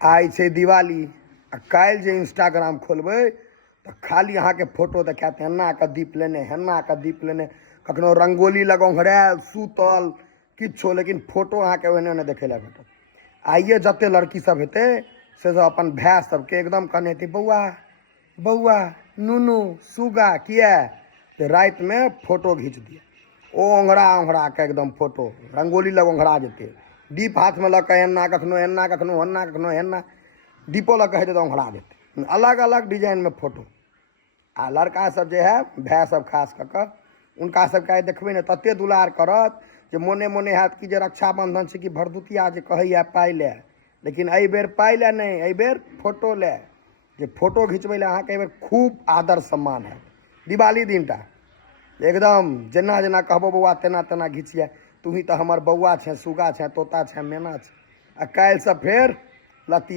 आई छे दिवाली आ काल्हि जे इंस्टाग्राम खोलबै तो खाली अहाँ के फोटो देखात हेन्ना के दीप लेने हेन्ना के दीप लेने कखनो रंगोली लगौंघरायल सूतल किछो, लेकिन फोटो अहाँ के ओहने नहि देखे ला भेटत। आइए जते लड़की सब हेतै से सब अपन भाई सबके एकदम कहने हेतै बौआ बौआ नूनू सुगा किया जे राति में फोटो घींच दिए। ओ ओंघरा के एकदम फोटो रंगोली लग ओंघरा जेतै, दीप हाथ में लऽ के एन्ना कखनो एन्ना कखनो हन्ना कखनो एन्ना दीपो लऽ के हेतै तऽ ओंघरा जेतै, अलग अलग डिजाइन में फोटो। आ लड़का सब जे है भाई सब खास कऽ उनका सबके आइ देखबै ने तते दुलार करत जे मोने मोने हैत कि जे रक्षाबंधन छै कि भरदुतिया जे कहैया पाइ ले, लेकिन एहि बेर पाइ ले नहीं, एहि बेर फोटो ले, जे फोटो घिचबै ले अहाँके एहि बेर खूब आदर सम्मान है। दिवाली दिन टा एकदम जेना जेना कहबो बौआ तेना तेना घिचिया, तू ही तो हमर बौआ छे सुगा छे तोता छे मैना छे। आ काल्हि से फेर लती